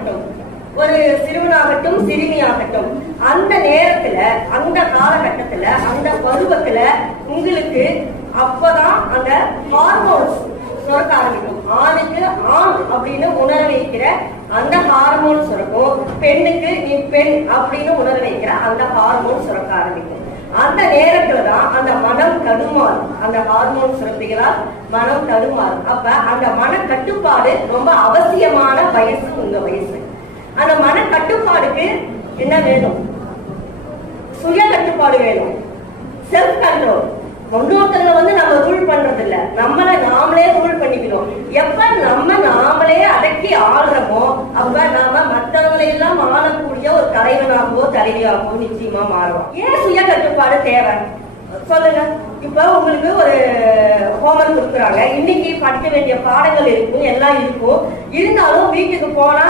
ஆகட்டும், ஒரு சிறுவனாகட்டும் சிறுமியாகட்டும், அந்த நேரத்துல அந்த காலகட்டத்துல அந்த பருவத்துல உங்களுக்கு அப்பதான் அந்த ஹார்மோன்ஸ் சுரக்க ஆரம்பிக்கும். ஆணுக்கு ஆண் அப்படின்னு உணர வைக்கிற அந்த ஹார்மோன் சுரக்கும், பெண்ணுக்கு நீ பெண் அப்படின்னு உணர வைக்கிற அந்த ஹார்மோன் சுரக்க ஆரம்பிக்கும். அந்த நேரத்துலதான் அந்த மனம் தடுமாறும். அந்த ஹார்மோன் சுரப்பிகளால் மனம் தடுமாறும். அப்ப அந்த மன கட்டுப்பாடு ரொம்ப அவசியமான வயசு உங்க வயசு. அந்த மன கட்டுப்பாடுக்கு என்ன வேணும்? சுய கட்டுப்பாடு வேணும், செல்ஃப் கண்ட்ரோல். இன்னொருத்தங்களை நம்ம ரூல் பண்றது இல்ல, நம்மளை நாமளே ரூல் பண்ணிக்கணும். எப்ப நாமளே அடக்கி ஆடுறோமோ அப்ப நாம மற்றவங்களை எல்லாம் ஆளக்கூடிய ஒரு தலைவனாகவோ தலைவியாகவோ நிச்சயமா மாறுவோம். ஏன் சுய கட்டுப்பாடு தேவை சொல்லுங்க. இப்ப உங்களுக்கு ஒரு ஹோம்ஒர்க் கொடுக்குறாங்க, இன்னைக்கு படிக்க வேண்டிய பாடங்கள் இருக்கும், எல்லாம் இருக்கும். இருந்தாலும் வீட்டுக்கு போனா